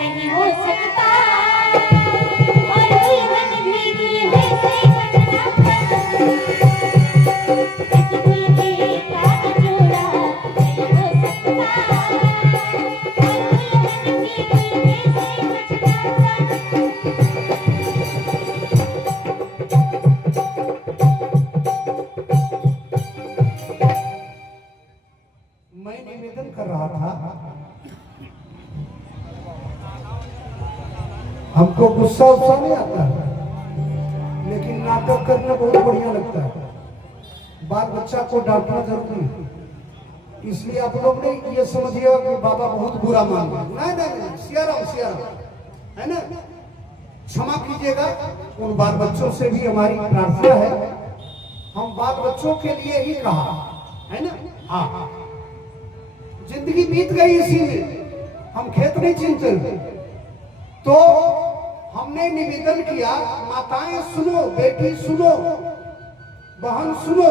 नहीं हो सकता। और दुल्हन भीगी है से कचरा एक दुल्हे का जोड़ा नहीं हो सकता। और दुल्हन भीगी है से कचरा। मैं निवेदन कर रहा था, हमको गुस्सा उस्सा नहीं आता है, लेकिन नाटक करना बहुत बढ़िया लगता है। बाल बच्चा को डांटना जरूरी है, इसलिए आप लोग ने ये समझिए कि बाबा बहुत बुरा मान रहे हैं। नहीं नहीं नहीं, सियाराम है ना। क्षमा कीजिएगा, उन बाल बच्चों से भी हमारी प्रार्थना है। हम बाल बच्चों के लिए ही कहा है ना। हाँ, जिंदगी बीत गई इसी में, हम खेत नहीं चिंते। तो हमने निवेदन किया, माताएं सुनो, बेटी सुनो, बहन सुनो,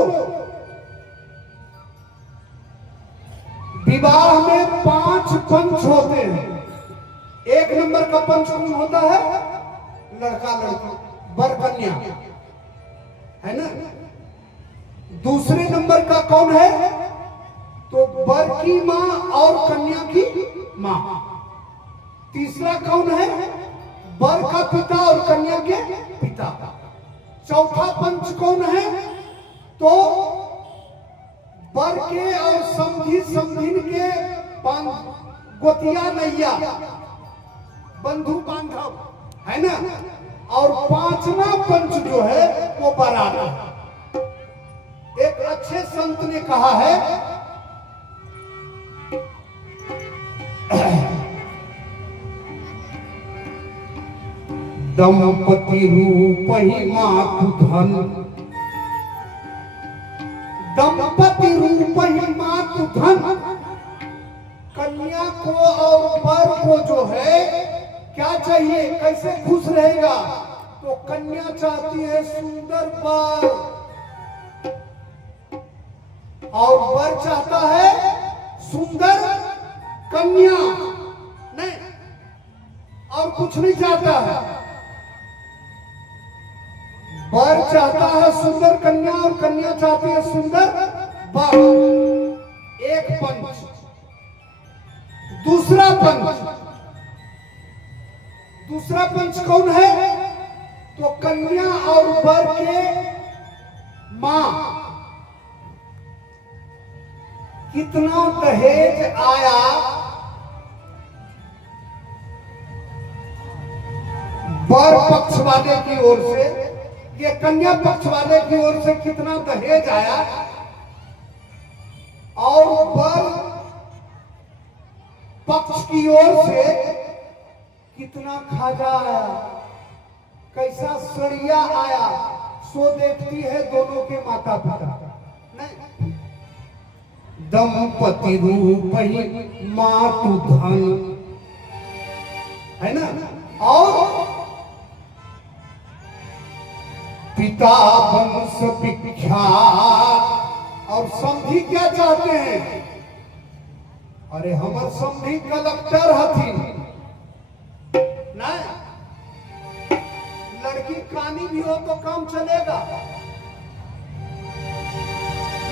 विवाह में 5 पंच होते हैं। 1 नंबर का पंच कौन होता है? लड़का लड़की, वर कन्या, है ना। दूसरे नंबर का कौन है? तो वर की माँ और कन्या की माँ। तीसरा कौन है? वर का पिता और कन्या के पिता। चौथा पंच कौन है? तो वर के और समधी समधिन के गोतिया नैया, बंधु बांधव, है ना। और 5वां पंच जो है वो बारात। एक अच्छे संत ने कहा है, दंपति रूप ही मातु धन, दंपति रूप ही मातु धन। कन्या को और वर को जो है क्या चाहिए, कैसे खुश रहेगा? तो कन्या चाहती है सुंदर वर, और वर चाहता है सुंदर कन्या, नहीं और कुछ नहीं चाहता है। वर चाहता है सुंदर कन्या और कन्या चाहती है सुंदर वर। एक पंच। दूसरा पंच कौन है? तो कन्या और वर के मां। कितना दहेज आया, वर पक्ष वाले की ओर से, ये कन्या पक्ष वाले की ओर से कितना दहेज आया, और वर पक्ष की ओर से कितना खाजा आया, कैसा सड़िया आया, सो देखती है दोनों के माता पिता। नहीं, दंपति रूप ही मातु धन, है ना। और पिता वंश विख्यात। और समधी क्या चाहते हैं? अरे हमर समधी कलेक्टर हथिन, नहीं लड़की कानी भी हो तो काम चलेगा,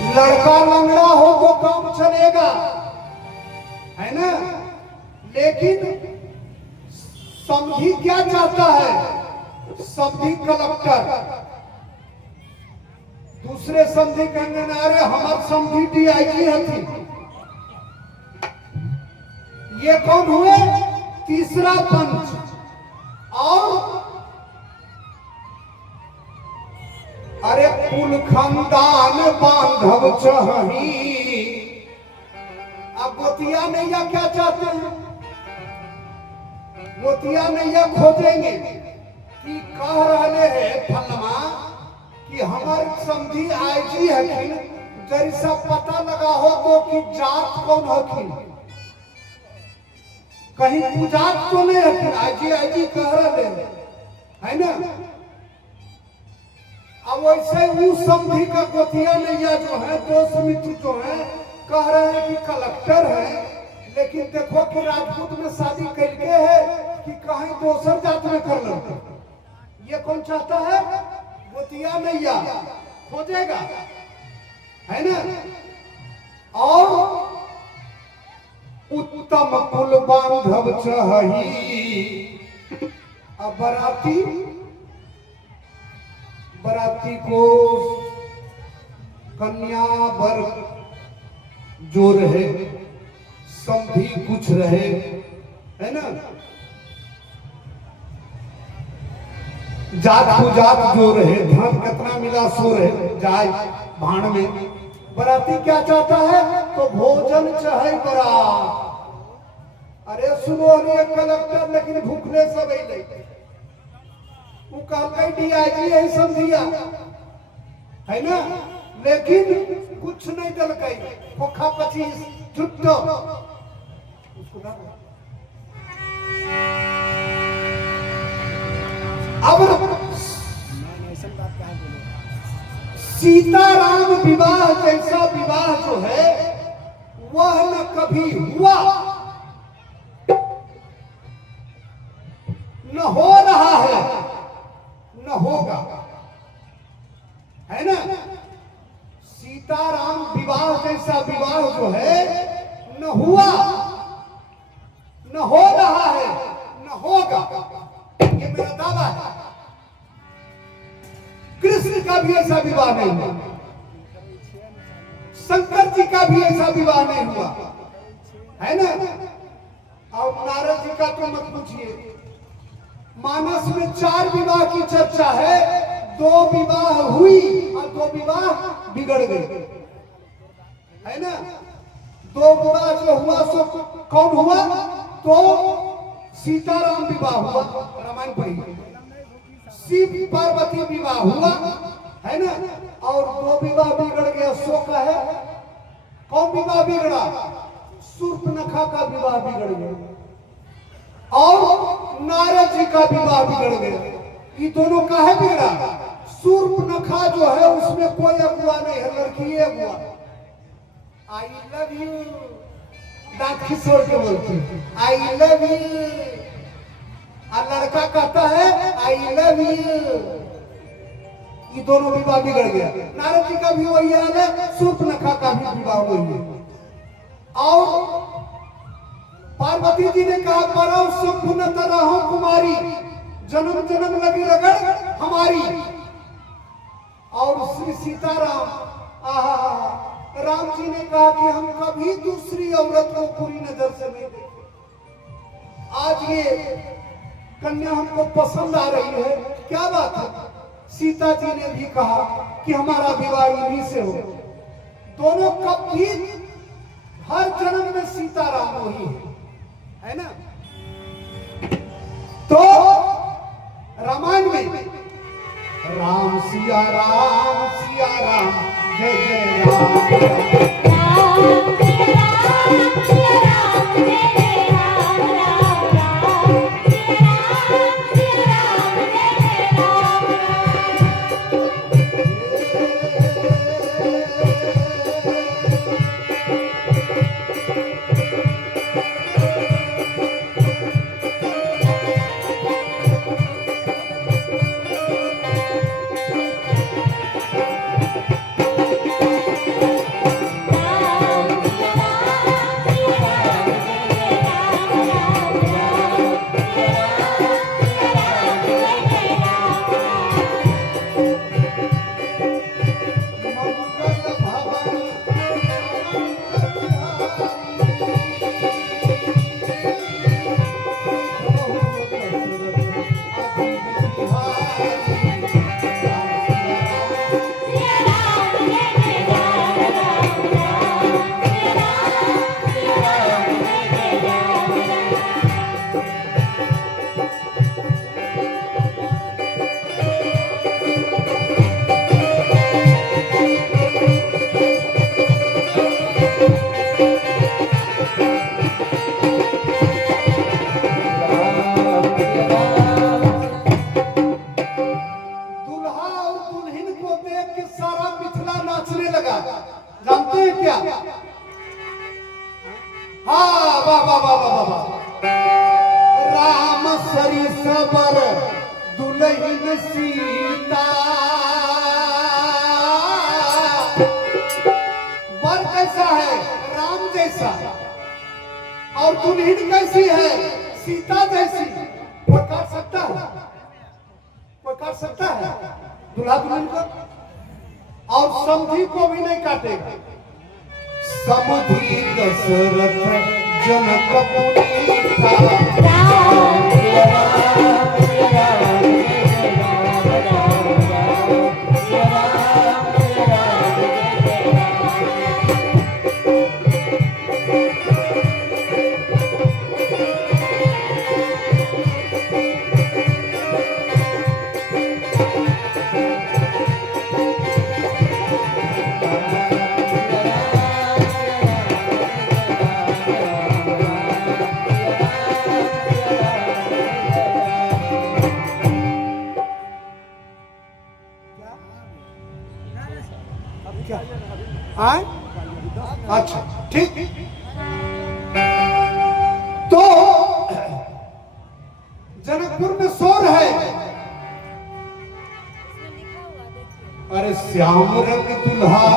लड़का लंगड़ा हो तो काम चलेगा, है ना। लेकिन समधी क्या चाहता है? समधी कलेक्टर। दूसरे समधी कहेंगे ना, अरे हमारे समधी DIG हथिन। ये कौन हुए? तीसरा पंच। और अरे कुल खानदान बांधव चाही। अब गोतिया नैया क्या चाहते हैं? गोतिया नैया खोजेंगे कि कह रहे हैं फलमा कि हमारे समधी IG हथिन, जैसा पता लगा हो तो कि जात कौन हथिन, कहीं पूजात तो नहीं हथिन। IG कह रहे है ना। अब वैसे वो समधी का गोतिया नैया जो है, दोस्त मित्र जो है, कह रहे हैं कि कलेक्टर है, लेकिन देखो कि राजपूत में शादी करके है कि कहीं दोसर जात में कर लो, ये कौन चाहता है? गोतिया नैया खोजेगा, है ना। और उत्तम कुल बांधव चाही। अब बराती को कन्या बर जो रहे, समधी कुछ रहे, है ना। जात को जात जो रहे, धन कितना मिला सो रहे, जाए भाण में। बराती क्या चाहता है? तो भोजन चाहे बरात। अरे सुनो, ये कलेक्टर लेकिन भूखले सब अइले, वो कहलकै डीआईजी यही समझिया, है ना, लेकिन कुछ नहीं दलकै, खोखा 25 छुट्टो। अब सीताराम विवाह जैसा विवाह जो है वह न कभी हुआ, न हो रहा है, न होगा, है ना। सीताराम विवाह जैसा विवाह जो है न हुआ, न हो रहा है, न होगा, ये मेरा दावा है। कृष्ण का भी ऐसा विवाह नहीं हुआ, शंकर जी का भी ऐसा विवाह नहीं हुआ, है ना। और नारद जी का तो मत पूछिए, मानस में 4 विवाह की चर्चा है, 2 विवाह हुई और 2 विवाह बिगड़ गए, है ना। 2 विवाह जो हुआ सो कौन हुआ? तो सीताराम विवाह हुआ, रामायण पढ़िए। शिव पार्वती विवाह हुआ, है ना। और 2 विवाह बिगड़ गया, सो का है। कौन विवाह बिगड़ा? शूर्पणखा का विवाह बिगड़ गया और नारद जी का विवाह बिगड़ गया। ये दोनों का है बिगड़ा। शूर्पणखा जो है उसमें कोई अगुआ नहीं है, लड़की अगुआ। आई लव यू दांत खिसोड़ के बोलती आई लव यू, और लड़का कहता है आई लव यू। ये दोनों विवाह बिगड़ गया। नारद जी का भी वही हाल है, शूर्पणखा का भी विवाह वही है। और पार्वती जी ने कहा परम सुपुनत रहो कुमारी, जन्म जन्म लगी रगड़ हमारी। और श्री सीताराम राम जी ने कहा कि हम कभी दूसरी औरत को बुरी नजर से नहीं देखें। आज ये कन्या हमको पसंद आ रही है, क्या बात है। सीता जी ने भी कहा कि हमारा विवाह इन्हीं से हो। दोनों कभी हर जन्म में सीताराम वही है ना। तो रामायण में राम सिया राम जय जय राम। वाह वाह वाह वाह वाह। राम सरिस बर दुल्हन सीता, बर कैसा है? राम जैसा, और दुल्हन कैसी है? सीता जैसी। कोई काट सकता है? कोई काट सकता है दूल्हा दुल्हन को? और समधी को भी नहीं काटेगा। समधी दशरथ जनक पुनीता, राम जय राम जय राम जय राम जय राम जय राम जय क्या? आए? अच्छा ठीक। तो जनकपुर में शोर है। अरे श्याम रंग दुल्हा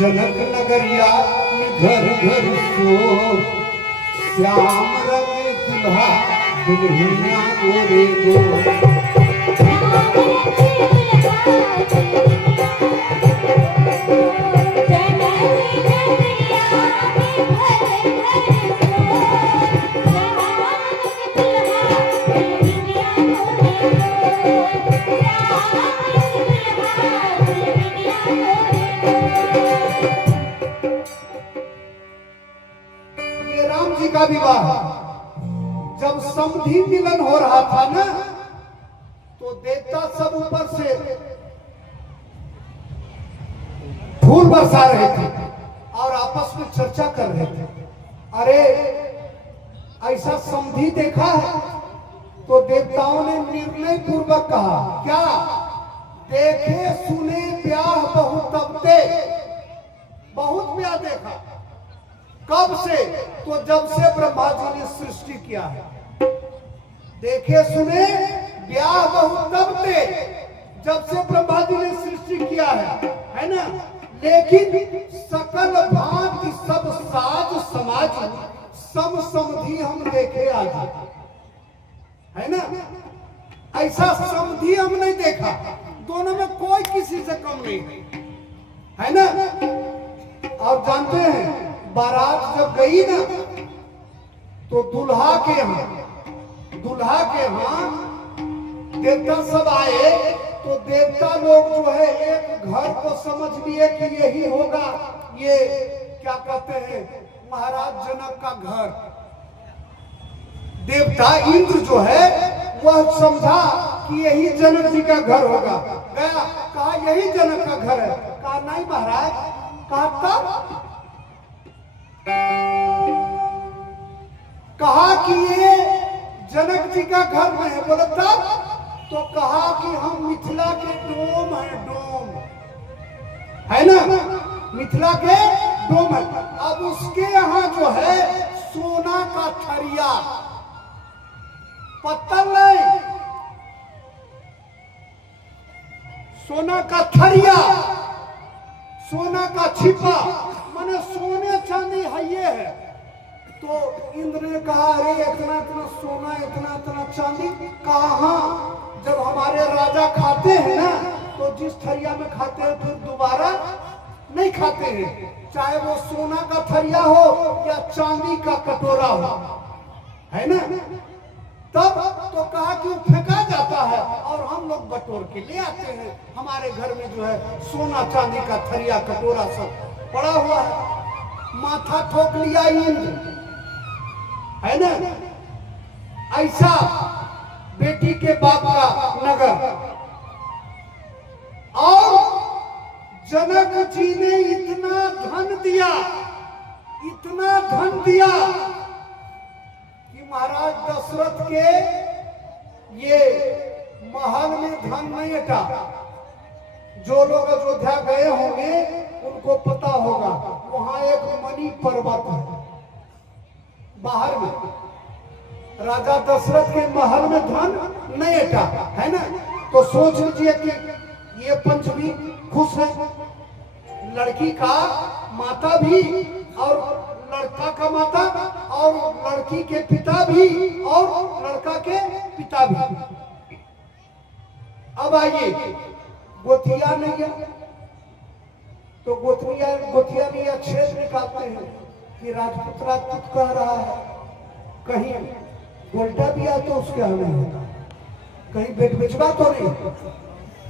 जनक नगरिया में घर घर शोर, श्याम रंग दुल्हा दुल्हनिया गोरे गो। ये राम जी का विवाह जब समधी मिलन हो रहा था ना, तो देवता सब ऊपर से फूल बरसा रहे थे और आपस में चर्चा कर रहे थे। अरे ऐसा समधी देखा है? तो देवताओं ने निर्णय पूर्वक कहा, क्या? देखे सुने ब्याह बहुत तबते, बहुत ब्याह देखा। कब से? तो जब से ब्रह्मा जी ने सृष्टि किया है। देखे सुने ब्याह बहुत तबते, जब से ब्रह्मा जी ने सृष्टि किया है ना। लेकिन सकल भांति सब साज समाज सम समधी हम देखे आज, है ना। ऐसा समधी हम नहीं देखा। दोनों में कोई किसी से कम नहीं है ना। और जानते हैं बारात जब गई ना, तो दूल्हा के यहाँ देवता सब आए। तो देवता लोग जो है एक घर को समझ लिए कि यही होगा, ये क्या कहते हैं, महाराज जनक का घर। देवता इंद्र जो है वह समझा कि यही जनक जी का घर होगा। गया, कहा यही जनक का घर है। कहा नहीं महाराज। कहा तब? कहा कि ये जनक जी का घर में है। बोला तब? तो कहा कि हम मिथिला के डोम है, डोम है ना, मिथिला के डोम है। अब उसके यहाँ जो है सोना का थरिया, पत्थर नहीं, सोना का थरिया, सोना का छिपा, माने सोने चांदी है ये है। तो इंद्र ने कहा अरे इतना इतना सोना, इतना इतना चांदी। कहा जब हमारे राजा खाते हैं ना, तो जिस थरिया में खाते हैं फिर दोबारा नहीं खाते हैं, चाहे वो सोना का थरिया हो या चांदी का कटोरा हो, है ना। तब तो कहा कि वो फेंका जाता है और हम लोग बटोर के ले आते हैं। हमारे घर में जो है सोना चांदी का थरिया कटोरा सब पड़ा हुआ है। माथा ठोक लिया इंद्र, है ना। ऐसा बेटी के बाप का नगर। और जनक जी ने इतना धन दिया, इतना धन दिया कि महाराज दशरथ के ये महल में धन नहीं हटा। जो लोग अयोध्या गए होंगे उनको पता होगा, वहां एक मणि पर्वत है बाहर में। राजा दशरथ के महल में धन नहीं अटा है ना, तो सोच लीजिए कि ये पंचमी खुश है, लड़की का माता भी और लड़का का माता और लड़की के पिता भी और लड़का के पिता भी। अब आइए गोतिया नहीं है, तो गोतिया नहीं छेद निकालते हैं कि राजपूत राजपूत कह रहा है, कहीं गोल्टा भी आ तो उसके नहीं होता, कहीं बेट बेचवा तो नहीं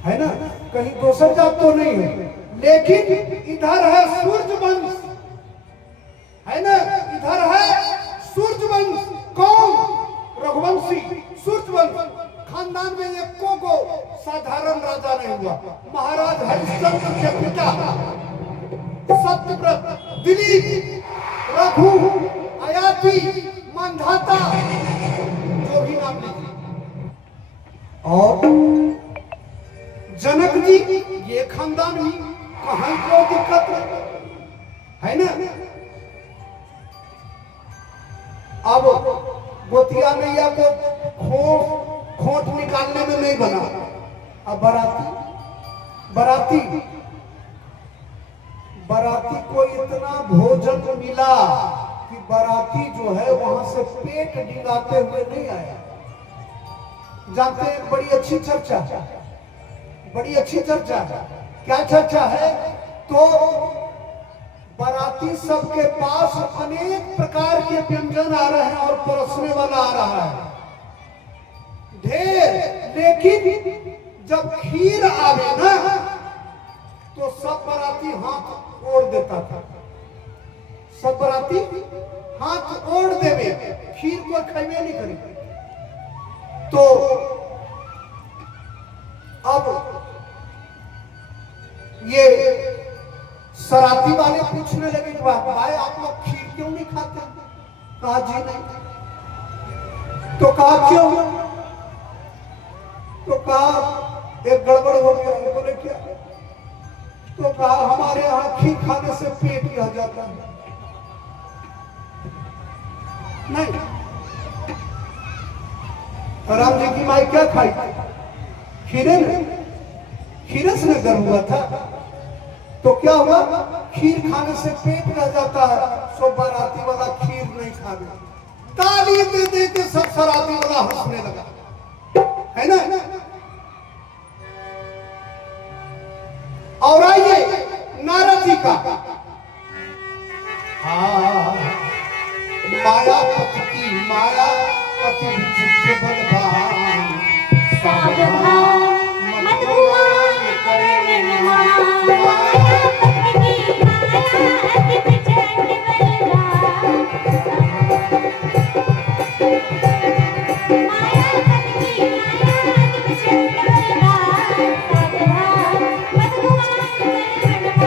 है ना, कहीं दोसर जात तो नहीं है। लेकिन इधर है सूर्यवंश है ना, इधर है सूर्यवंश। कौन? रघुवंशी सूर्यवंश। खानदान में एको को साधारण राजा नहीं हुआ। महाराज हरिश्चंद्र के पिता सत्यव्रत, दिलीप, रघु, अयाति, मांधाता, जो भी नाम लीजिए, और जनक जी, ये खानदान भी कहीं कोई दिक्कत है ना। अब गोतिया मैया को खोट निकालने में नहीं बना। अब बराती को इतना भोजन मिला कि बराती जो है वहां से पेट डिंगाते हुए नहीं आया। जानते हैं, बड़ी अच्छी चर्चा क्या चर्चा है? तो बराती सबके पास अनेक प्रकार के व्यंजन आ रहे हैं और परोसने वाला आ रहा है ढेर, लेकिन जब खीर आवे ना तो सब बराती हाथ ओढ़ देता था। सब बराती हाथ ओढ़ देवे, खीर को खाइबे नहीं करेंगे। तो अब ये सराती वाले पूछने लगे कि भाई आप लोग खीर क्यों नहीं खाते? कहा जी नहीं। तो कहा क्यों? तो कहा एक गड़बड़ हो गया। बोले क्या? तो कहा हमारे यहाँ खीर खाने से पेट रह जाता है। नहीं, राम जी की माई क्या खाई? खीरे से गर्म हुआ था। तो क्या हुआ? खीर खाने से पेट रह जाता है, सो बाराती वाला खीर नहीं खाने। ताली दे दे के सब सराती वाला हंसने लगा, है ना। और आइए नारद जी का, हाँ, मायापति की माया अति विचित्र बलवान, सावधान मत गुमान करे निहान। मायापति की माया अति विचित्र बलवान, मायापति की माया अति विचित्र बलवान। सावधान मत गुमान करे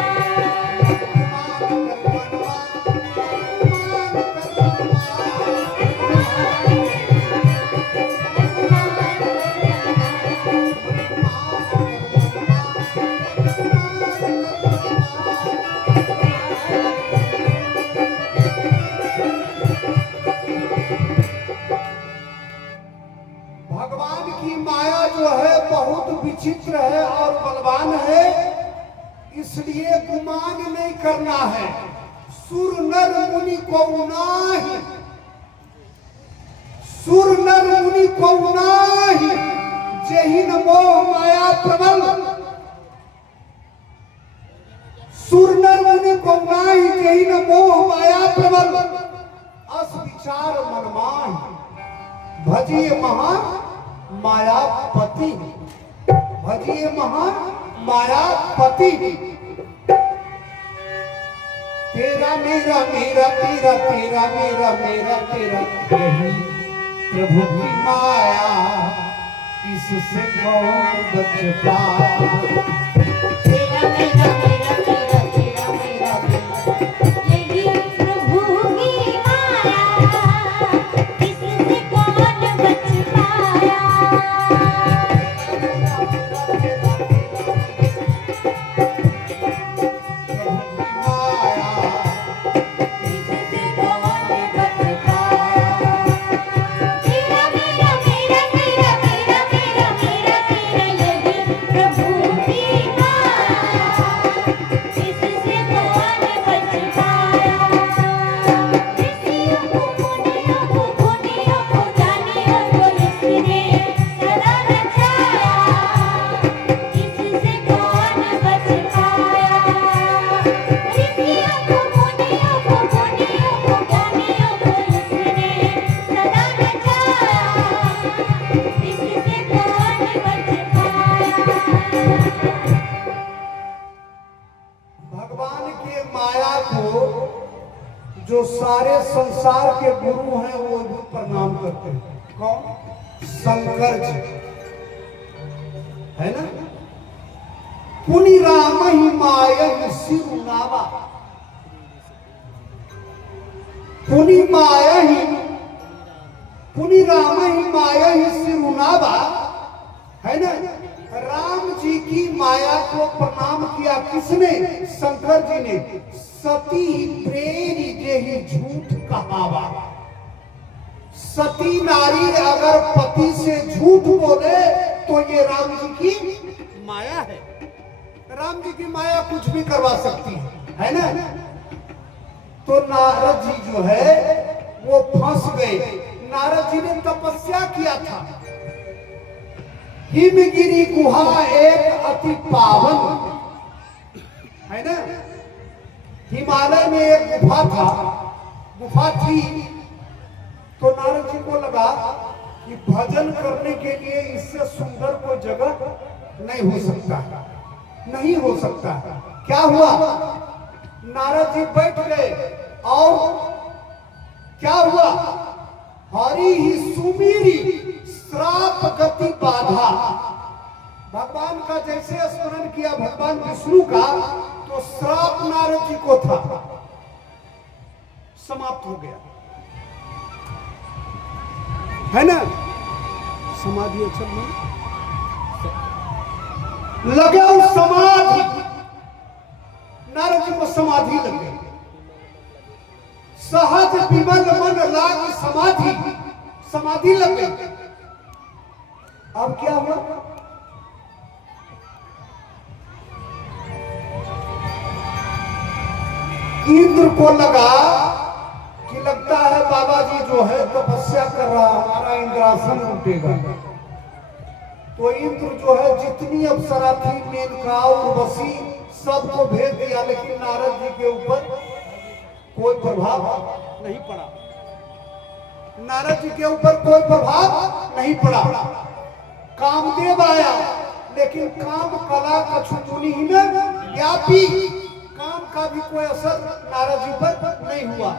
भगवान की माया जो है बहुत विचित्र है और बलवान है, इसलिए गुमान नहीं करना है। सुर नर मुनि को नाही, सुर नर मुनि को नाही, जेहि न मोह माया प्रबल। सुर नर मुनि को नाही, जेहि न मोह माया प्रबल। अस विचार मनमाहि, भजिए महान मायापति, भजिए महान मायापति। तेरा मेरा मेरा तेरा, तेरा मेरा मेरा तेरा, यही प्रभु की माया, इससे कौन बच पाया। तेरा मेरा मेरा तेरा, तेरा मेरा मेरा, यही प्रभु की माया, इससे कौन बच पाया। प्रभु की माया जो सारे संसार के गुरु हैं वो भी प्रणाम करते हैं। कौन? शंकर जी, है ना। पुनि राम ही माय सिरुनावा, पुनि माया ही, पुनि राम ही माया ही सिरुनावा, है ना। राम जी की माया को प्रणाम किया किसने? शंकर जी ने। सती प्रेरी जेहि झूठ कहावा, सती नारी अगर पति से झूठ बोले तो ये राम जी की माया है। राम जी की माया कुछ भी करवा सकती है ना। तो नारद जी जो है वो फंस गए। नारद जी ने तपस्या किया था। हिमगिरी गुहा एक अति पावन, है ना। हिमालय में एक गुफा थी। तो नारद जी को लगा कि भजन करने के लिए इससे सुंदर कोई जगह नहीं हो सकता, नहीं हो सकता। क्या हुआ? नारद जी बैठ गए और क्या हुआ? हरि ही सुमीरी श्राप गति बाधा। भगवान का जैसे स्मरण किया भगवान विष्णु का, तो श्राप नारद जी को था, समाप्त हो गया, है ना। समाधि अच्छा लगे उस समाधि, नारद जी को समाधि लग गई। सहज विमल मन लाग समाधि, समाधि लग गई। अब क्या हुआ? इंद्र को लगा कि लगता है बाबा जी जो है तपस्या कर रहा, हमारा इंद्रासन उठेगा। तो इंद्र जो है जितनी अप्सरा थी, मेनका उर्वशी, सबको भेज दिया, लेकिन नारद जी के ऊपर कोई प्रभाव नहीं पड़ा। नारद जी के ऊपर कोई प्रभाव नहीं पड़ा। कामदेव आया, लेकिन काम कला कछुमुनि में व्यापी, काम का भी कोई असर नारद जी पर नहीं हुआ,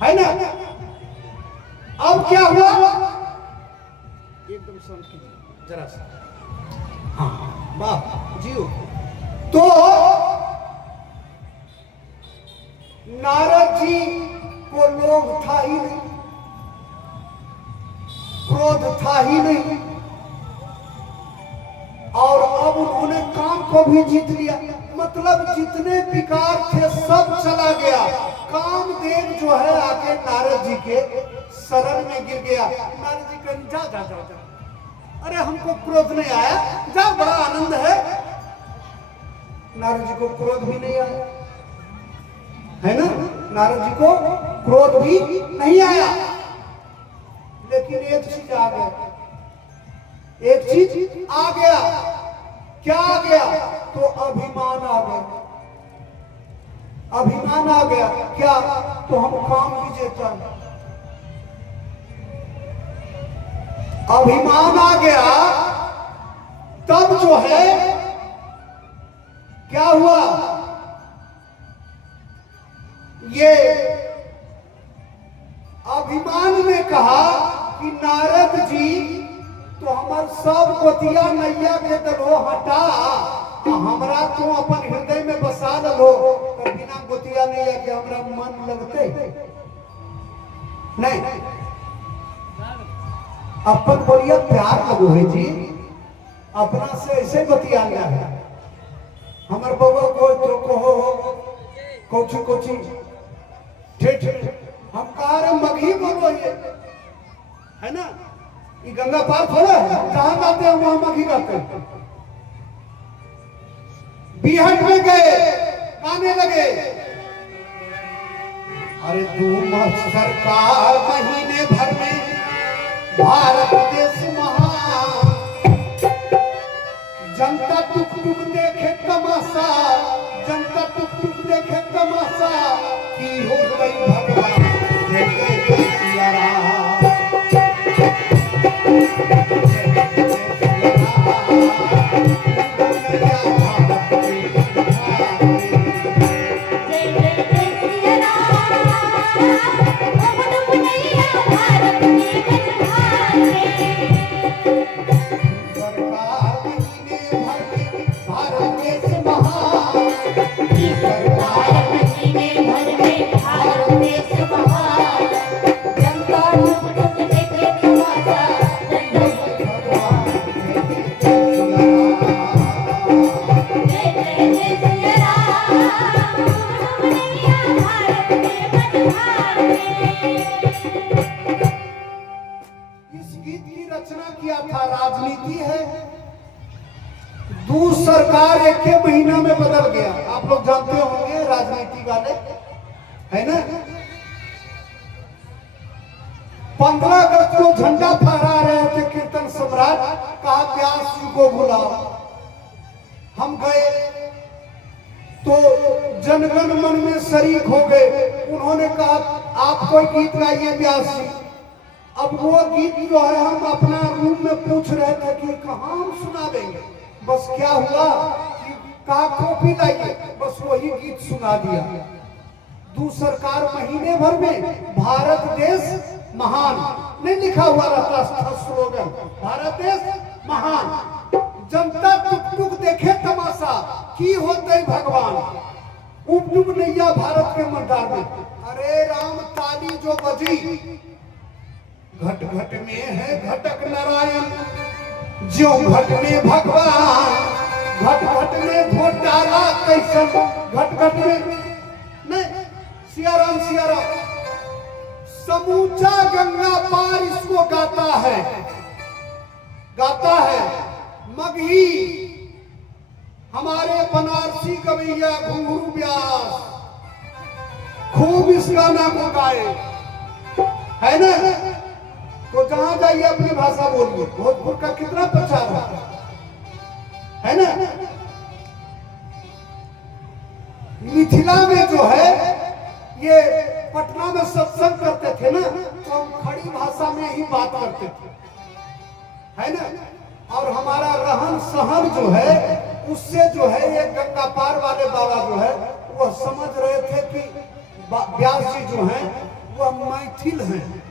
है ना। अब क्या हुआ? एकदम शांत कीजिए जरा सा। हाँ वाह जियो। तो नारद जी को लोभ था ही नहीं, क्रोध था ही नहीं, और अब उन्होंने काम को भी जीत लिया। मतलब जितने विकार थे सब चला गया। कामदेव जो है आके नारद जी के शरण में गिर गया। नारद जी कहें जा जा जा जा, अरे हमको क्रोध नहीं आया, जा, बड़ा आनंद है। नारद जी को क्रोध भी नहीं आया, है ना। नारद जी को क्रोध भी नहीं आया, लेकिन एक चीज आ गया, एक चीज आ गया। क्या आ गया? तो अभिमान आ गया। अभिमान आ गया। क्या? तो हम काम विजेता हैं। अभिमान आ गया, तब जो है क्या हुआ? ये अभिमान ने कहा कि नारद जी तो हमार सब गोतिया नैया के दलो हटा, हमरा तो अपन हृदय में बसा लो, तो बिना गोतिया नैया के हमरा मन लगते नहीं। अपन बोलिए प्यार लगो है जी, अपना से ऐसे बतिया गया है। हमार बउआ को तो कहो कोची कोची ठेठ, हम कहा रहे मगही बोलो ये, है ना। ये गंगा पार थोड़ा है, जहां जाते हैं वहां मगही गाते हैं। बीहट में गए, गाने लगे, अरे तुम सरकार महीने भर में भारत देश महान, जनता टुक टुक देखे तमाशा, जनता टुक टुक देखे तमाशा, की हो गई भगवान जय जय जय सिया राम, जय जय जय सिया राम। लोग जानते होंगे, राजनीति वाले, है ना। 15 अगस्त को झंडा फहरा रहे थे कीर्तन सम्राट, कहा व्यास जी को बुलाओ। हम गए तो जनगण मन में शरीक हो गए। उन्होंने कहा आप कोई गीत गाइए व्यास जी। अब वो गीत जो है हम अपना रूम में पूछ रहे थे कि कहाँ हम सुना देंगे। बस क्या हुआ कि कहा कॉपी लाइए, बस वही गीत सुना दिया। सरकार महीने भर में भारत देश महान नहीं लिखा हुआ रहता था स्लोगन, भारत देश महान। जनता टुक टुक देखे तमाशा की होते भगवान, उपडुब नैया भारत के मर्दार में। अरे राम ताली जो बजी, घट घट में है घटक नारायण, जो घट में भगवान, घट घट में घोटाला कैसन, घट घट में नहीं। सियाराम सियाराम, समूचा गंगा पार इसको गाता है, गाता है मगही हमारे बनारसी कवैया घुंघरू व्यास, खूब इस गाना को गाए, है ना। तो जहां जाइए अपनी भाषा बोलिए। भोजपुर का कितना प्रचार है ना। मिथिला में जो है ये पटना में सत्संग करते थे ना, तो हम खड़ी भाषा में ही बात करते थे, है ना। और हमारा रहन सहन जो है उससे जो है ये गंगा पार वाले बाबा जो है वो समझ रहे थे कि व्यास जी जो हैं वो मैथिल हैं।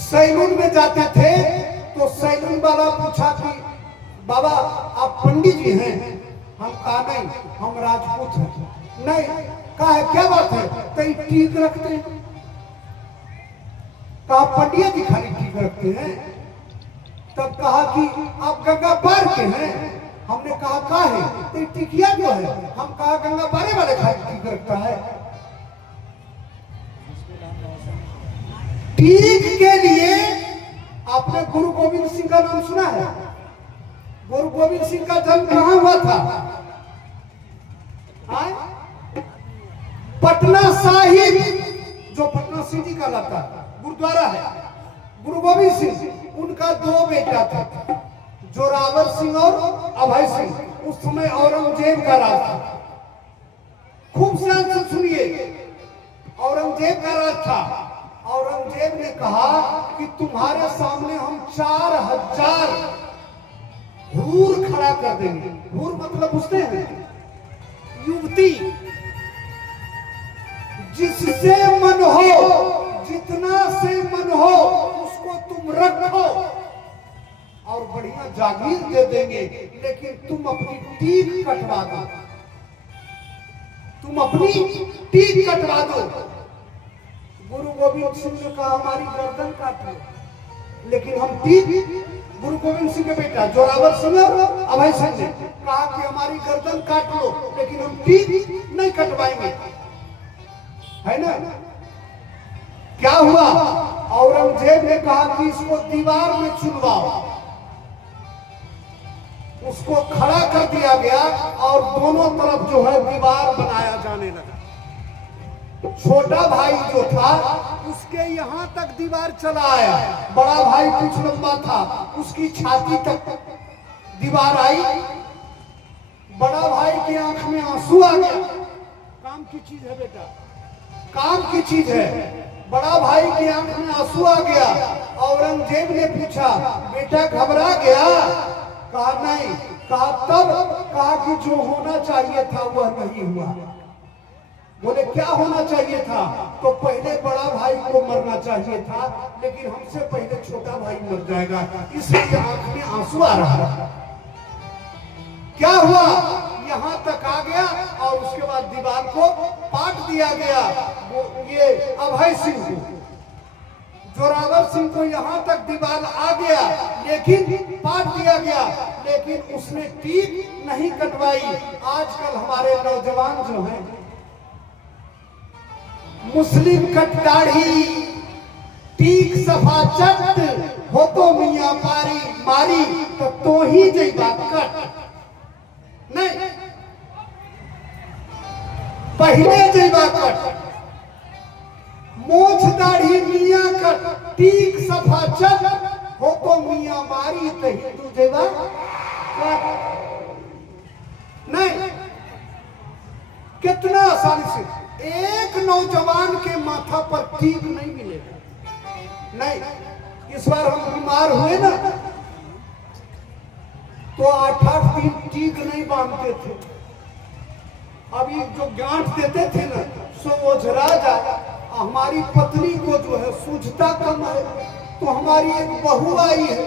सैलून में जाते थे तो सैलून वाला पूछा कि बाबा आप पंडित जी हैं? हम कहा नहीं, हम राजपूत हैं। नहीं, कहा है क्या बात है? कई टीक रखते हैं। कहा पंडित जी खाली टीक रखते हैं। तब कहा कि आप गंगा पार के हैं? हमने कहा का है? तो टिकिया जो है, हम कहा गंगा पारे वाले खाली टीक रखता है। टीक के लिए आपने गुरु गोविंद सिंह का नाम सुना है? गुरु गोविंद सिंह का जन्म कहां हुआ था? पटना साहिब, जो पटना सिटी का लाता गुरुद्वारा है। गुरु गोविंद सिंह उनका 2 बेटा था, जोरावर सिंह और अभय सिंह। उस समय औरंगजेब का राज था। खूब ध्यान से सुनिए, औरंगजेब का राज था। औरंगजेब ने कहा कि तुम्हारे सामने हम 4000 हूर खड़ा कर देंगे। हूर मतलब पूछते हैं युवती, जिससे मन हो, जितना से मन हो उसको तुम रखो और बढ़िया जागीर दे देंगे, लेकिन तुम अपनी टीक कटवा दो, तुम अपनी टीक कटवा दो। गुरु गोविंद सिंह ने कहा हमारी गर्दन काट लो, लेकिन हम टीक, गुरु गोविंद सिंह के बेटा जोरावर सिंह और अभय सिंह ने कहा कि हमारी गर्दन काट लो, लेकिन हम टीक नहीं कटवाएंगे, है ना। क्या हुआ? औरंगजेब ने कहा कि इसको दीवार में चुनवाओ। उसको खड़ा कर दिया गया और दोनों तरफ जो है दीवार बनाया जाने लगा। छोटा भाई जो था उसके यहां तक दीवार चला आया, बड़ा भाई कुछ लंबा था, उसकी छाती तक दीवार आई। बड़ा भाई की आंख में आंसू आ गया। काम की चीज है बेटा, काम की चीज है। बड़ा भाई की आंख में आंसू आ गया। औरंगजेब ने पूछा बेटा घबरा गया? कहा नहीं। कहा तब? कहा कि जो होना चाहिए था वह नहीं हुआ। बोले क्या होना चाहिए था? तो पहले बड़ा भाई को मरना चाहिए था, लेकिन हमसे पहले छोटा भाई मर जाएगा, इसलिए आंख में आंसू आ रहा है। क्या हुआ? यहां तक आ गया और उसके बाद दीवार को पाट दिया गया। वो ये अभय सिंह को, जोरावर सिंह को यहां तक दीवार आ गया, लेकिन पाट दिया गया, लेकिन उसने टीक नहीं कटवाई। आजकल हमारे नौजवान जो हैं मुस्लिम कट दाढ़ी, टीक सफा चट हो तो मियां पारी मारी तो ही जई बात कट नहीं। पहले जेबा कट मोछ दाढ़ी मियाँ कट टीक सफा चल हो तो मियाँ मारी तो हिंदू जेबा कट नहीं। कितना आसानी से एक नौजवान के माथा पर टीक नहीं मिलेगा। नहीं, इस बार हम बीमार हुए ना तो 8-8 दिन टीक नहीं बांधते थे। अभी जो गांठ देते थे ना सो ओझरा जा। हमारी पत्नी को जो है सूझता कम है तो हमारी एक बहू आई है।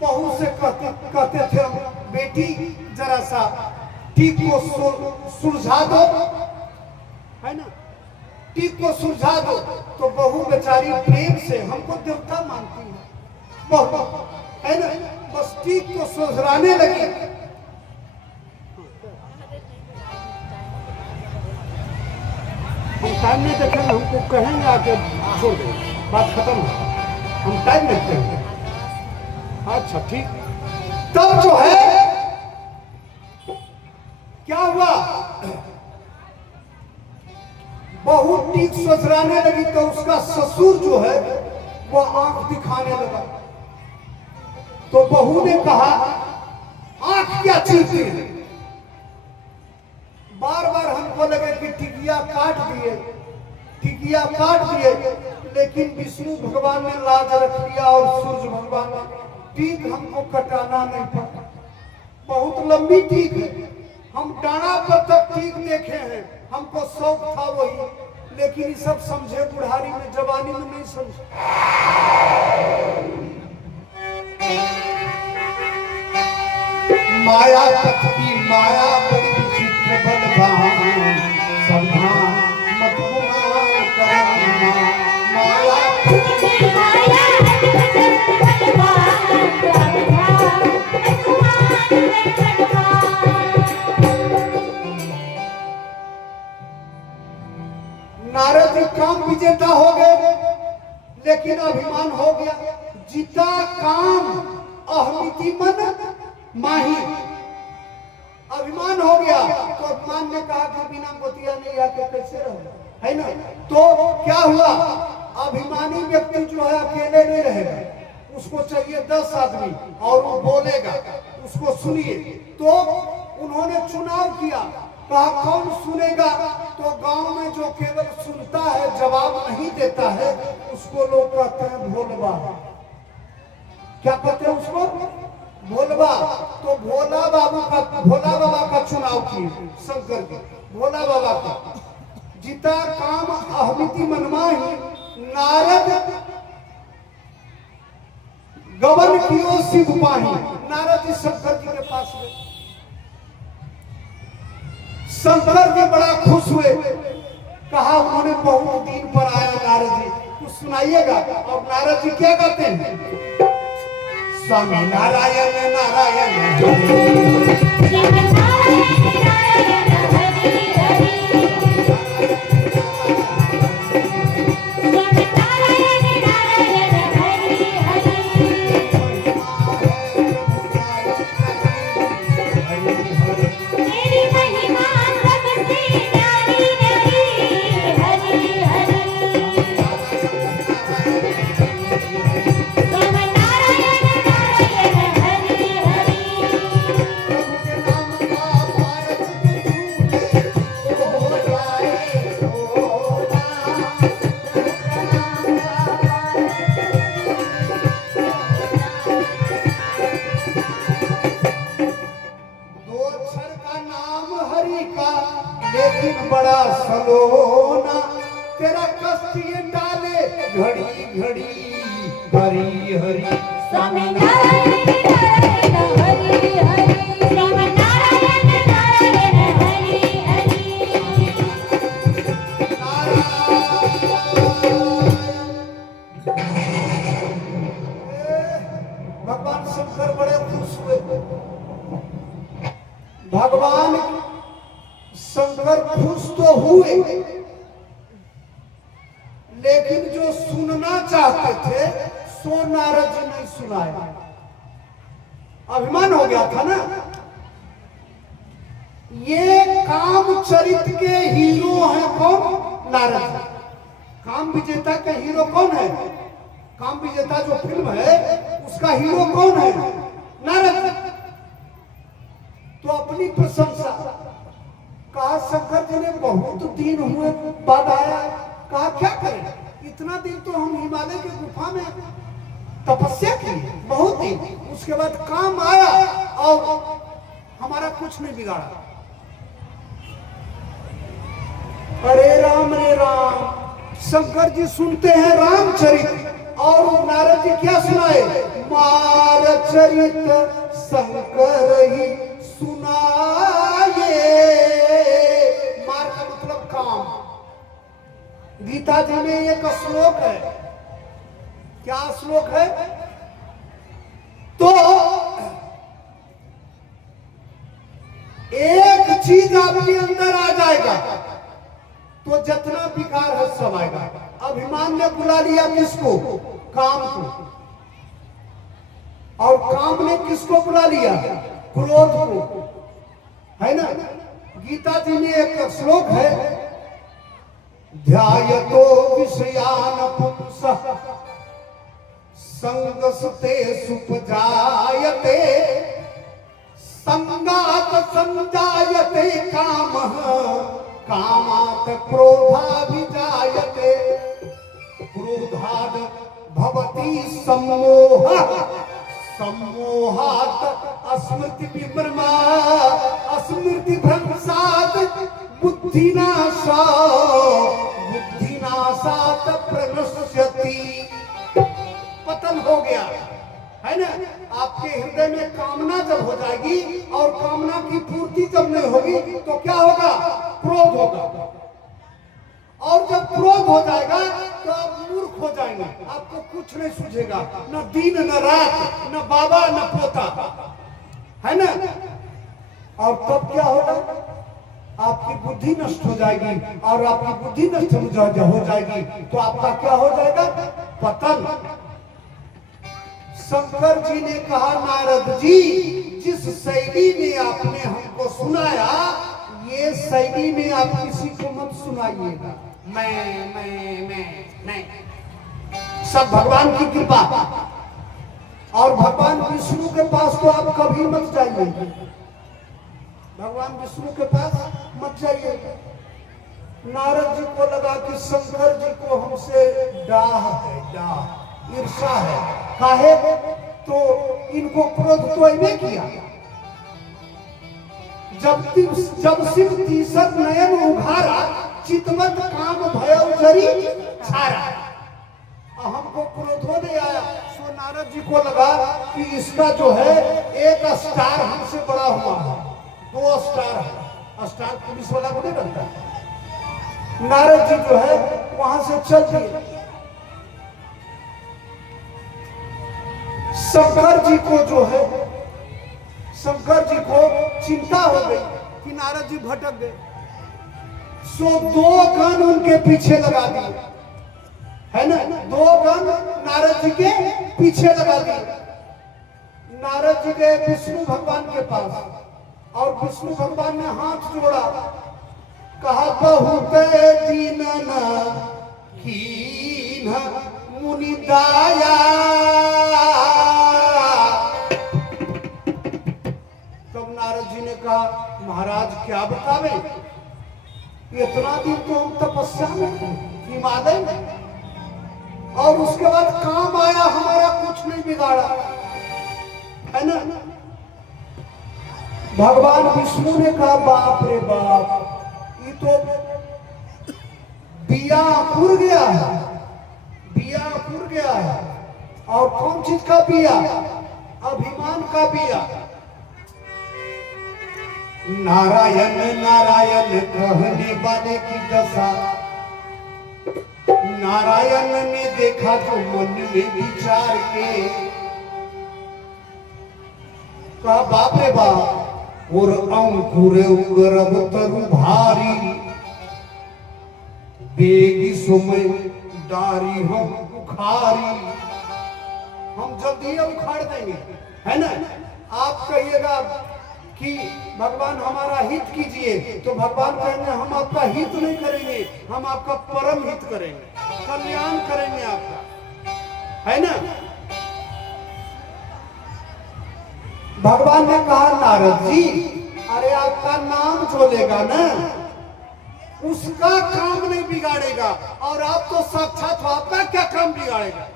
बहू से कहते थे हम, बेटी जरा सा टीक को सुलझा दो, है ना, टीक को सुलझा दो। तो बहू बेचारी प्रेम से हमको देवता मानती है, बहू है ना, बस टीक को सुलझाने लगी। हम टाइम नहीं देखेंगे, हमको कहेंगे आके छोड़ देंगे, बात खत्म है, हम टाइम देखते हैं। अच्छा ठीक। तब जो है क्या हुआ, बहू टीक ससुराने लगी तो उसका ससुर जो है वो आंख दिखाने लगा। तो बहू ने कहा आंख क्या चीज़ है। बार बार हमको लगे कि टिकिया काट दिए, टिकिया काट दिए, लेकिन विष्णु भगवान ने लाज रख लिया और सूर्य भगवान ने टीक हमको कटाना नहीं पड़ा। बहुत लंबी टीक है, हम डाना पर तक टीक देखे हैं, हमको शौक था वही, लेकिन ये सब समझे बुढ़ारी में, जवानी में नहीं समझे। माया तत्वी माया बड़ी विचित्र बलवान, सावधान मत गुमान करना। माया तत्वी माया विचित्र बलवान, सावधान मत गुमान करना। नारद जी काम विजेता हो गए, लेकिन अभिमान हो गया। जीता काम अहमिति मन माही, अभिमान हो गया। तो अभिमान ने कहा कि बिना गोतिया नहीं आके कैसे रहो, है ना। तो क्या हुआ, अभिमानी व्यक्ति जो है अकेले नहीं रहेगा, उसको चाहिए 10 आदमी और वो बोलेगा, उसको सुनिए। तो उन्होंने चुनाव किया, कहा कौन सुनेगा। तो गांव में जो केवल सुनता है जवाब नहीं देता है उसको लोग कहते हैं भोलबा। क्या कहते हैं उसको, भोलबा। तो भोला बाबा का चुनाव किए शंकर के, भोला बाबा का। जीता काम अहमिति मनमाही, नारद गवन कियो शिव पाही। नारद जी शंकर जी के पास गए, शंकर जी बड़ा खुश हुए, कहा उन्होंने बहुत दिन पर आया नारद जी, कुछ सुनाइएगा। और नारद जी क्या कहते हैं, स्वामी नारायण नारायण स्वामी नारायण नारायण हरि हरि, स्वामी नारायण नारायण हरि हरि। तेरी महिमा सबसे न्यारी न्यारी, हरि हरि। स्वामी नारायण नारायण हरि हरि। दो अक्षर का नाम हरि का, लेकिन बड़ा सलोना। तेरा कष्ट ये डाले घड़ी घड़ी, हरि हरि। स्वामी नारायण नारायण हरि हरि, स्वामी नारायण नारायण हरि हरि। भगवान शंकर बड़े खुश हुए। भगवान शंकर खुश तो हुए, लेकिन जो सुनना चाहते थे सो नारद जी नहीं सुनाया। अभिमान हो गया था ना। ये काम चरित्र के हीरो हैं कौन? नारद। काम विजेता के हीरो कौन है? काम विजेता जो फिल्म है उसका हीरो कौन है? नारद। तो अपनी प्रशंसा कहा, शंकर जी ने बहुत दिन हुए बाद आया। कहा क्या करें, इतना दिन तो हम हिमालय के गुफा में तपस्या की, बहुत दिन, उसके बाद काम आया और हमारा कुछ नहीं बिगाड़ा। अरे राम रे राम, शंकर जी सुनते हैं रामचरित और नारद जी क्या सुनाए? मार चरित शंकर ही सुनाए। मार का मतलब काम। गीता जी में एक श्लोक है, क्या श्लोक है? तो एक चीज आपके अंदर आ जाएगा तो जितना विकार है सब आएगा। अभिमान ने बुला लिया किसको? काम को। और काम ने किसको बुला लिया? क्रोध को, है ना। गीता जी में एक श्लोक है, ध्यायतो विषयान पुंसः संगस्ते सुपजायते संगात संजायते कामः कामात् क्रोधाभिजायते क्रोधाद् भवति सम्मोहः सम्मोहात् स्मृति विभ्रमा स्मृति भ्रंशात् बुद्धिनाशा बुद्धिनाशात् प्रणश्यति। पतन हो गया, है ना। आपके हृदय में कामना जब हो जाएगी और कामना की पूर्ति जब नहीं होगी तो क्या होगा? क्रोध होगा। और जब क्रोध हो जाएगा तो आप मूर्ख हो जाएंगे, आपको कुछ नहीं सूझेगा, न दिन न रात, न बाबा न पोता, है ना। और तब क्या होगा? आपकी बुद्धि नष्ट हो जाएगी और आपकी बुद्धि नष्ट हो जाएगी तो आपका क्या हो जाएगा? पतन। शंकर जी ने कहा, नारद जी जिस शैली में आपने हमको सुनाया, ये शैली में आप किसी को मत सुनाइएगा। मैं सब भगवान की कृपा। और भगवान विष्णु के पास तो आप कभी मत जाइए, भगवान विष्णु के पास मत जाइए। नारद जी को लगा कि शंकर जी को हमसे डाह है, डाह, ईर्षा है। काहे? तो इनको क्रोध तो इन्हें किया। जब शिव तीसर नयन उघारा, चितमत काम भयउ जरी छारा। हमको क्रोधो नहीं आया। सो नारद जी को लगा कि इसका जो है एक स्टार हमसे बड़ा हुआ है, 2 स्टार है। स्टार पुलिस वाला को नहीं बनता। नारद जी जो है वहां से चल दिए। शंकर जी को जो है, शंकर जी को चिंता हो गई कि नारद जी भटक गए। सो 2 गण उनके पीछे लगा दिए, है ना। 2 गण नारद जी के पीछे लगा दिए। नारद जी गए विष्णु भगवान के पास और विष्णु भगवान ने हाथ जोड़ा, कहा बहुत दीनन कीन मुनि दाया। तब नारद जी ने कहा, महाराज क्या बतावे, इतना दिन तो हम तपस्या में थे हिमालय में, और उसके बाद काम आया, हमारा कुछ नहीं बिगाड़ा, है ना। भगवान विष्णु ने कहा, बाप रे बाप, ये तो बिया पुर गया है, बिया पुर गया है। और कौन चीज का बिया? अभिमान का बिया। नारायण नारायण कहने वाले की दशा, नारायण ने देखा तो मन में विचार के कहा, बाप रे बाप, और अंकुर उगरब तरु भारी, बेगी सुमय डारी हम उखारी। हम जल्दी उखाड़ देंगे, है ना। आप कहिएगा कि भगवान हमारा हित कीजिए, तो भगवान कहेंगे हम आपका हित नहीं करेंगे, हम आपका परम हित करेंगे, कल्याण करेंगे आपका, है ना। भगवान ने कहा नारद जी, अरे आपका नाम जो लेगा ना उसका काम नहीं बिगाड़ेगा, और आप तो साक्षात हो, आपका क्या काम बिगाड़ेगा।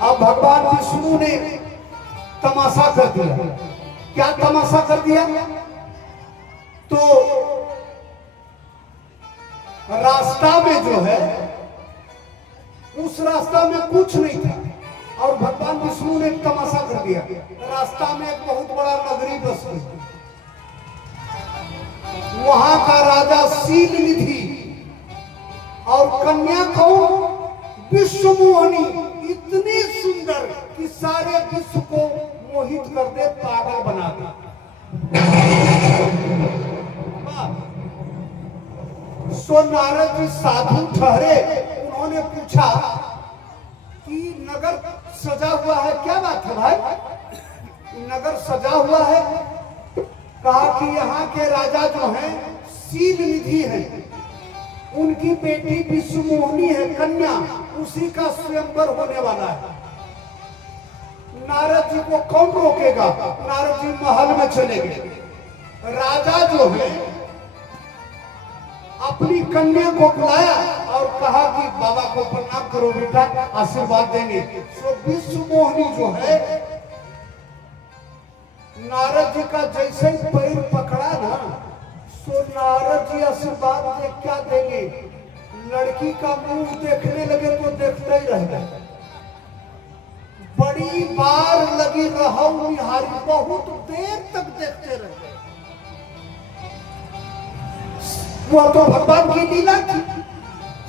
अब भगवान विष्णु ने तमाशा कर दिया। क्या तमाशा कर दिया? तो रास्ता में जो है उस रास्ता में कुछ नहीं था, और भगवान विष्णु ने तमाशा कर दिया। रास्ता में एक बहुत बड़ा नगरी बस गई। वहां का राजा शील निधि और कन्या कौन? विश्व मोहिनी, इतनी सुंदर कि सारे विश्व को मोहित कर दे, पागल बना दे। सो नारद जी साधु ठहरे, उन्होंने पूछा कि नगर सजा हुआ है, क्या बात है भाई, नगर सजा हुआ है? कहा कि यहाँ के राजा जो हैं शील निधि है, उनकी बेटी विश्वमोहिनी है कन्या, उसी का स्वयंवर होने वाला है। नारद जी को कौन रोकेगा? नारद जी महल में चले गए। राजा जो है अपनी कन्या को बुलाया और कहा कि बाबा को प्रणाम करो बेटा, आशीर्वाद देंगे। तो विश्वमोहिनी जो है नारद जी का जैसे ही पैर पकड़ा ना, सो नारद जी आशीर्वाद दे क्या देंगे, लड़की का मुंह देखने लगे तो देखते ही रह गए। बड़ी बार लगी रहा निहारी, बहुत देर तक देखते रहे। वो तो भगवान की लीला थी।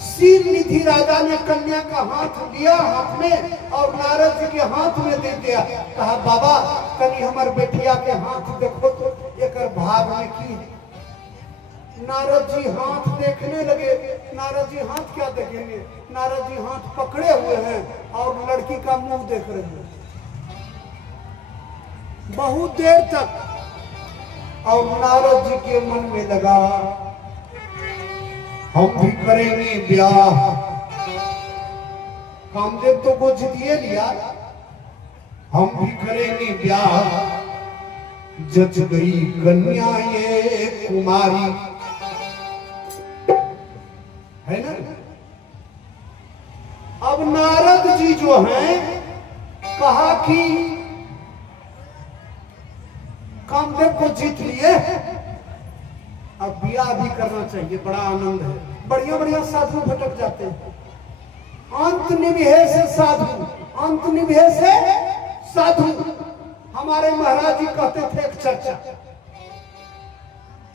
शील निधि राजा ने कन्या का हाथ लिया हाथ में और नारद जी के हाथ में दे दिया। कहा बाबा कनी हमार बेटिया के हाथ देखो तो एक भाग में की। नारद जी हाथ देखने लगे। नारद जी हाथ क्या देखेंगे, नारद जी हाथ पकड़े हुए हैं और लड़की का मुंह देख रहे हैं बहुत देर तक। और नारद जी के मन में लगा हम भी करेंगे ब्याह। कामदेव तो को जितिए लिया, हम भी करेंगे ब्याह। जच गई कन्या ये कुमारी, है ना। अब नारद जी जो हैं कहा कि कामदेव को जीत लिए, अब ब्याह भी करना चाहिए, बड़ा आनंद है। बढ़िया बढ़िया साधु भटक जाते हैं। अंत निभे से साधु, अंत निभे से साधु। हमारे महाराज जी कहते थे एक चर्चा,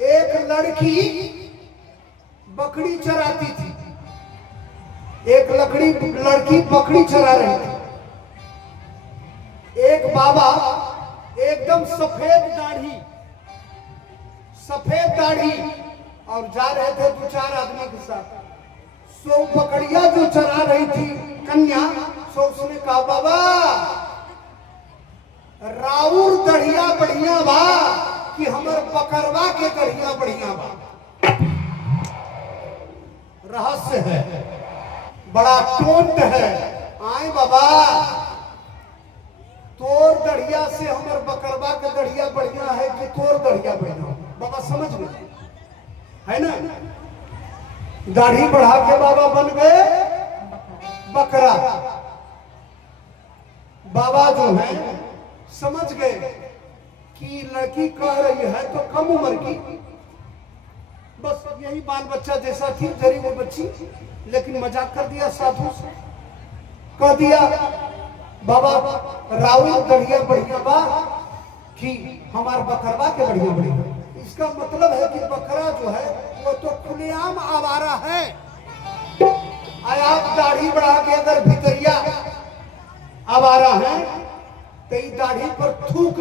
एक लड़की बकरी चराती थी, एक लड़की बकरी चरा रही थी। एक बाबा एकदम सफेद दाढ़ी और जा रहे थे दो चार आदमी के साथ। सो बकरिया जो चरा रही थी कन्या, सो उसने कहा बाबा राउर दढ़िया बढ़िया बा कि हमर बकरवा के दढ़िया बढ़िया बा। रहस्य है, बड़ा टोंट है। आए बाबा तोर दढ़िया से हमर बकरवा के दढ़िया बढ़िया है कि तोर दढ़िया बढ़िया? बाबा समझ गए, है ना। दाढ़ी बढ़ा के बाबा बन गए बकरा। बाबा जो है समझ गए कि लड़की कह रही है तो कम उम्र की, बस यही बाल बच्चा जैसा थी जरी वो बच्ची, लेकिन मजाक कर दिया साधु से। कह दिया बाबा राउल दढ़िया बढ़िया बा कि हमार बकरवा के बढ़िया बढ़िया। इसका मतलब है कि बकरा जो है वो तो खुलेआम आवारा है। आप दाढ़ी बढ़ा के अगर भितरिया आवारा है तो ये दाढ़ी पर थूक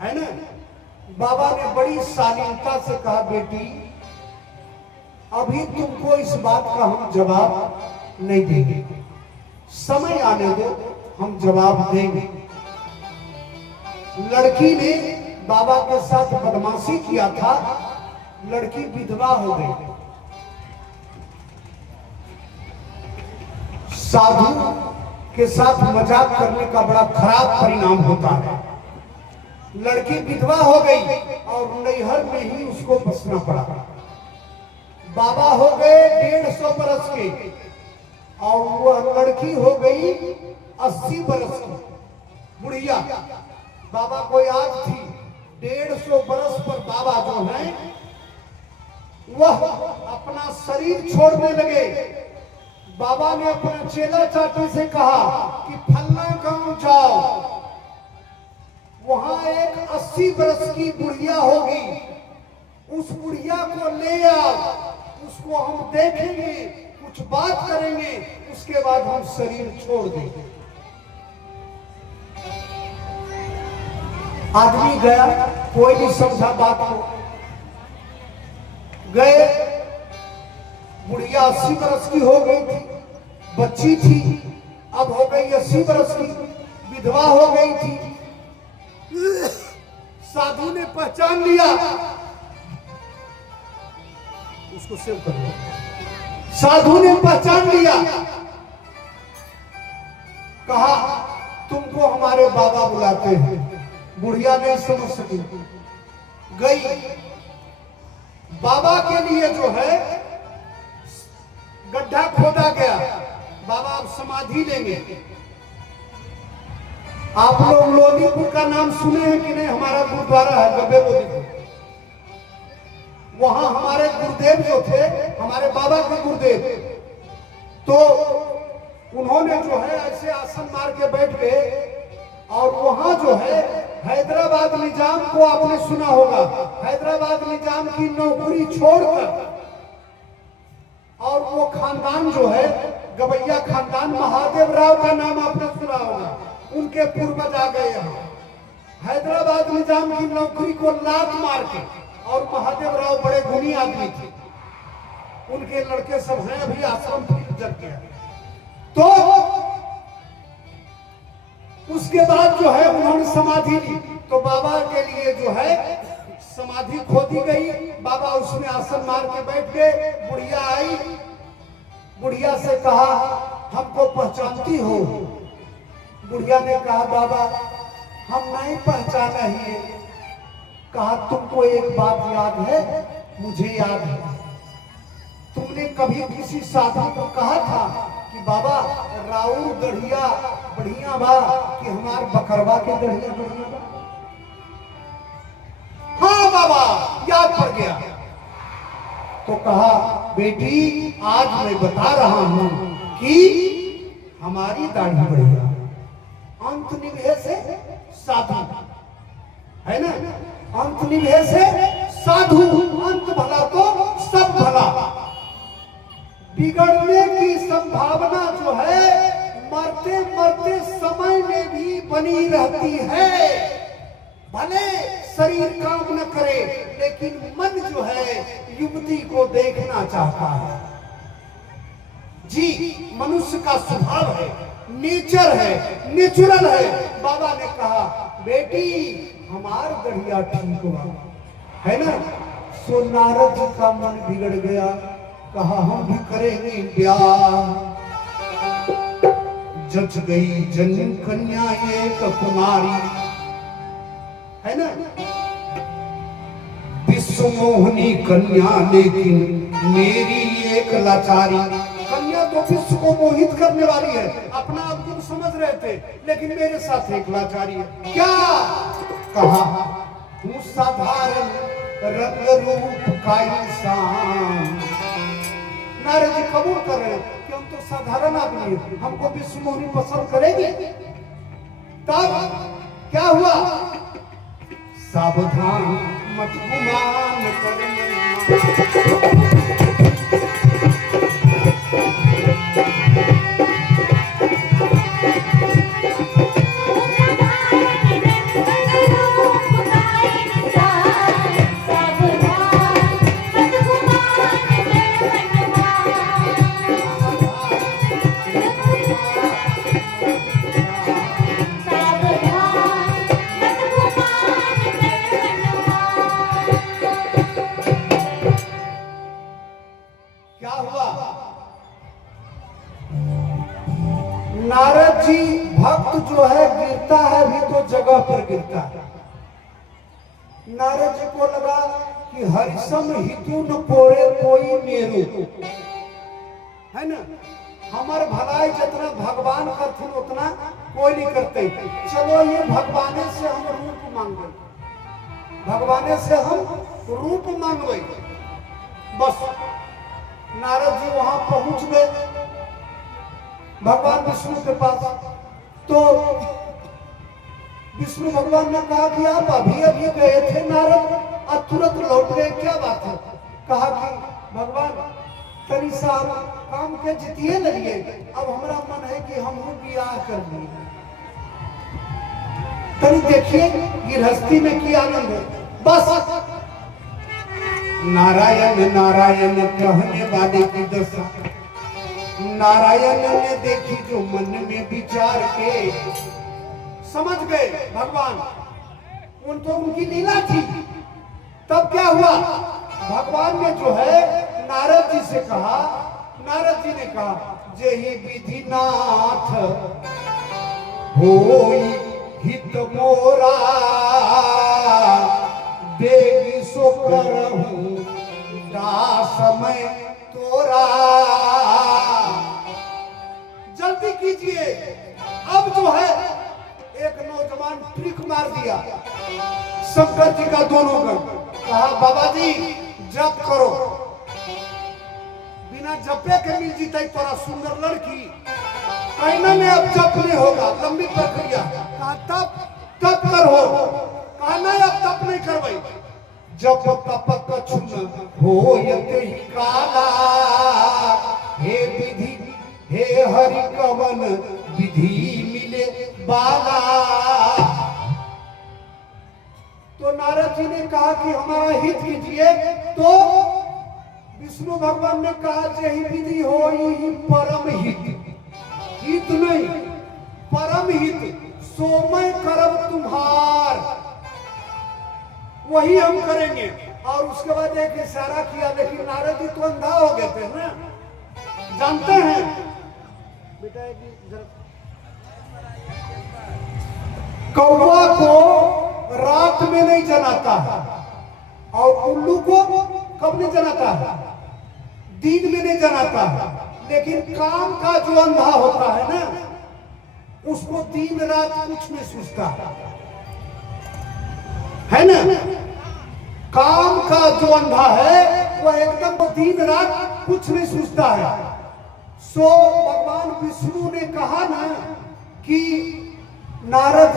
है ना। बाबा ने बड़ी शालीनता से कहा बेटी अभी तुमको इस बात का हम जवाब नहीं देंगे, समय आने दो हम जवाब देंगे। लड़की ने बाबा के साथ बदमाशी किया था, लड़की विधवा हो गई। साधु के साथ मजाक करने का बड़ा खराब परिणाम होता है। लड़की विधवा हो गई और नैहर में ही उसको बसना पड़ा। बाबा हो गए 150 बरस के और वह लड़की हो गई 80 बरस की बुढ़िया। बाबा को याद थी 150 बरस पर बाबा जो है वह अपना शरीर छोड़ने लगे। बाबा ने अपना चेला चाटी से कहा कि फलना गांव जाओ, वहां एक 80 बरस की बुढ़िया होगी, उस बुढ़िया को ले आओ, उसको हम देखेंगे, कुछ बात करेंगे, उसके बाद हम शरीर छोड़ देंगे। आदमी गया, कोई नहीं समझा बात को। गए, बुढ़िया 80 बरस की हो गई थी, बच्ची थी, अब हो गई 80 बरस की, विधवा हो गई थी। साधु ने पहचान लिया, उसको सेव कर लो। साधु ने पहचान लिया, कहा तुमको हमारे बाबा बुलाते हैं। बुढ़िया नहीं समझ सकी, गई। बाबा के लिए जो है गड्ढा खोदा गया, बाबा अब समाधि लेंगे। आप लोग लोदीपुर का नाम सुने हैं कि नहीं? हमारा गुरुद्वारा है गब्बे लोदीपुर। वहां हमारे गुरुदेव जो थे, हमारे बाबा के गुरुदेव, तो उन्होंने जो है ऐसे आसन मार के बैठ गए और वहां जो है हैदराबाद निजाम को आपने सुना होगा, हैदराबाद निजाम की नौकरी छोड़कर और वो खानदान जो है गवैया खानदान, महादेव राव का नाम आपने सुना होगा, उनके पूर्वज आ गए यहाँ। हैदराबाद निजाम की नौकरी को लात मार के, और महादेव राव बड़े गुणी आदमी थे, उनके लड़के सब हैं, अभी आश्रम फिर जग गया। तो उसके बाद जो है उन्होंने समाधि ली, तो बाबा के लिए जो है समाधि खोदी गई। बाबा उसमें आसन मार के बैठ गए। बुढ़िया आई, बुढ़िया से कहा हमको पहचानती हो? बुढ़िया ने कहा बाबा हम नहीं पहचाना ही। कहा तुमको एक बात याद है? मुझे याद है। तुमने कभी किसी साधु को कहा था कि बाबा राउर गढ़िया बढ़िया बा कि हमार बकरवा के गढ़िया बढ़िया बा? हाँ बाबा याद पड़ गया। तो कहा बेटी आज मैं बता रहा हूं कि हमारी दाढ़ी बढ़िया, अंत निभे से साधु, है ना? अंत निभे से साधु, अंत भला तो सब भला। बिगड़ने की संभावना जो है मरते मरते समय में भी बनी रहती है। भले शरीर काम न करे, लेकिन मन जो है युवती को देखना चाहता है। जी, मनुष्य का स्वभाव है, नेचर है, नेचुरल है। बाबा ने कहा बेटी हमार गढ़िया ठीक हुआ, है ना? सो नारद जी का मन बिगड़ गया। कहा हम भी करेंगे प्यार। जच गई जन कन्या एक कुमारी, है ना? विश्व मोहनी कन्या लेकिन मेरी एक लाचारी। कन्या तो विश्व को मोहित करने वाली है, अपना आप तुम समझ रहे थे, लेकिन मेरे साथ एक लाचारी है। क्या? कहा तू साधारण रंग रूप का इंसान। नारद जी कबूल कर रहे हैं कि हम तो साधारण आदमी हैं, हमको विश्व मोहिनी पसंद करेगी। तब क्या हुआ? सावधान मत गुमान करना। जगह पर गिरता है। नारद जी को लगा कि हरिसम हितु न पोरे कोई मेरू, है ना, हमार भलाई जितना भगवान करथिन उतना कोई नहीं करते। चलो ये भगवाने से हम रूप मांगे, भगवाने से हम रूप मांगवे। बस नारद जी वहां पहुंच गए भगवान विष्णु के पास। तो विष्णु भगवान ने कहा कि आप अभी अभी गए थे नारद, अब तुरंत लौट गए, क्या बात है? कहा कि भगवान तरी साहब काम के जितिए लगिए, अब हमारा मन है कि हम ब्याह कर लिए। तरी देखिए गृहस्थी में क्या आनंद है। बस नारायण नारायण कहने वाले की दशा नारायण ने देखी जो मन में विचार के, समझ गए भगवान, उन तो उनकी लीला थी। तब क्या हुआ, भगवान ने जो है नारद जी से कहा, नारद जी ने कहा जेहि विधि नाथ होई हित मोरा, देवी सो करहूं दास मैं तोरा। जल्दी कीजिए। अब जो है एक नौजवान ट्रिक मार दिया शंकर जी का दोनों गण, कहा बाबा जी जप करो, बिना जपे के मिल जीते तोरा सुंदर लड़की, कहना में अब जप नहीं होगा, लंबी प्रक्रिया। कहा तप करो, कहा नहीं अब तप नहीं करवाई, जब तप कछु न होयत ही काला, हे विधि हे हरि कवन विधि मिले बाला। तो नारद जी ने कहा कि हमारा हित कीजिए। तो विष्णु भगवान ने कहा यही विधि हो ही परम हित, हित नहीं परम हित, सो मैं करब तुम्हार, वही हम करेंगे। और उसके बाद एक इशारा किया, लेकिन नारद जी तो अंधा हो गए थे ना, जानते हैं बेटा कौवा को रात में नहीं जलाता है और उल्लू को कब नहीं जलाता है, दिन में नहीं जलाता है। लेकिन काम का जो अंधा होता है ना, उसको दिन रात कुछ नहीं सोचता है ना। काम का जो अंधा है वह एकदम दिन रात कुछ नहीं सोचता है। सो भगवान विष्णु ने कहा ना कि नारद